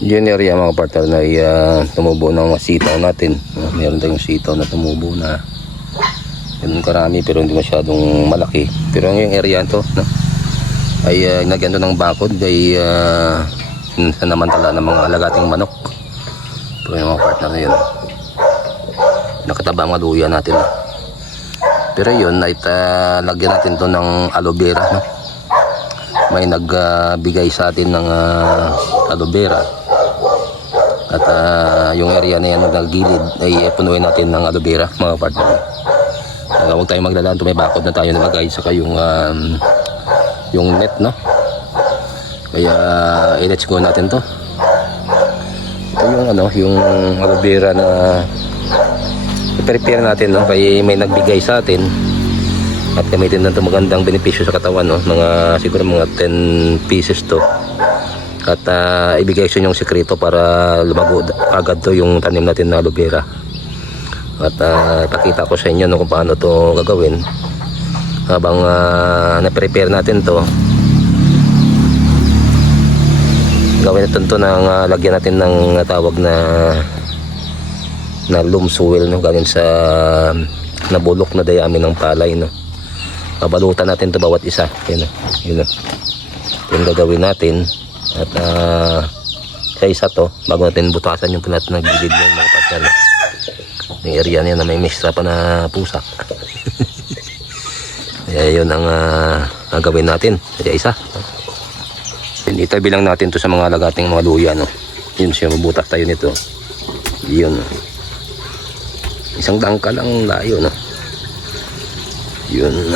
Yun area mga partner na tumubo ng sitaw natin. Meron tayong sitaw na tumubo na yun karami pero hindi masyadong malaki. Pero yung area to no, ay nagyan ng bakod ay namantala ng mga alagating manok. Pero yung mga partner na yun nakataba ang maluya natin. Pero yun ay lagyan natin to ng aloe vera no? May nagbigay sa atin ng aloe vera. At yung area na yan na gilid ay punuin natin ng aloe vera mga partner. Huwag tayong maglalaan ito, may bakod na tayo nilagay saka yung net no. Kaya i-let's go natin to. Ito yung yung aloe vera na i-prepare natin no, kaya may nagbigay sa atin at gamitin na ito magandang benepisyo sa katawan no. Siguro mga 10 pieces to. At ibigay sa inyong sekreto para lumago agad to yung tanim natin na aloe vera. At pakita ko sa inyo no, kung paano to gagawin habang na-prepare natin to. Gawin natin to ng lagyan natin ng tawag na loam soil no, galing sa nabulok na dayami ng palay no. Babalutan natin to bawat isa. Yun no. Yung gagawin natin. At sa isa to bago natin butasan yung pinat na gilid ng mga partner yung area niya na may mistra pa na pusa. Kaya yun ang gagawin natin sa isa. Itabi lang natin to sa mga lagating mga luya no. Yun siya, mabutas tayo nito. Yun isang dangka lang layo no. Yun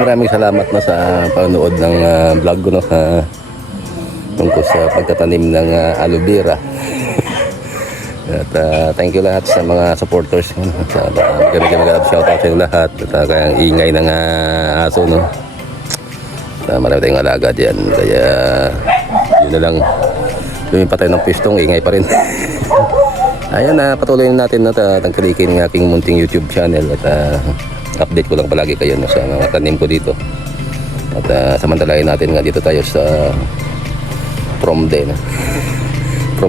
maraming salamat na sa panonood ng vlog ko no, tungkol sa pagtatanim ng aloe vera. At thank you lahat sa mga supporters no, sa shoutout sa lahat at kaya ingay ng aso no. Marami tayong alaga diyan kaya yun na lang, lumipat tayo ng pistong ingay pa rin. Ayan patuloy natin na tangkilikin ng aking munting YouTube channel at update ko lang palagi kayo no, sa mga tanim ko dito. At samantalahin natin nga dito tayo sa from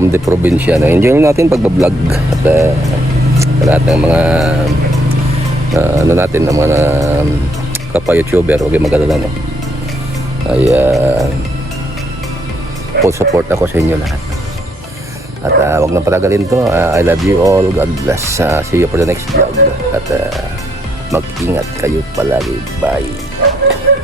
the probinsya na enjoy natin pagbablog at lahat ng mga natin ng mga kapwa YouTuber huwag yung mag-alala no. Ay full support ako sa inyo lahat. At huwag nang patagalin to. I love you all. God bless. See you for the next vlog. At mag-ingat kayo palagi. Bye.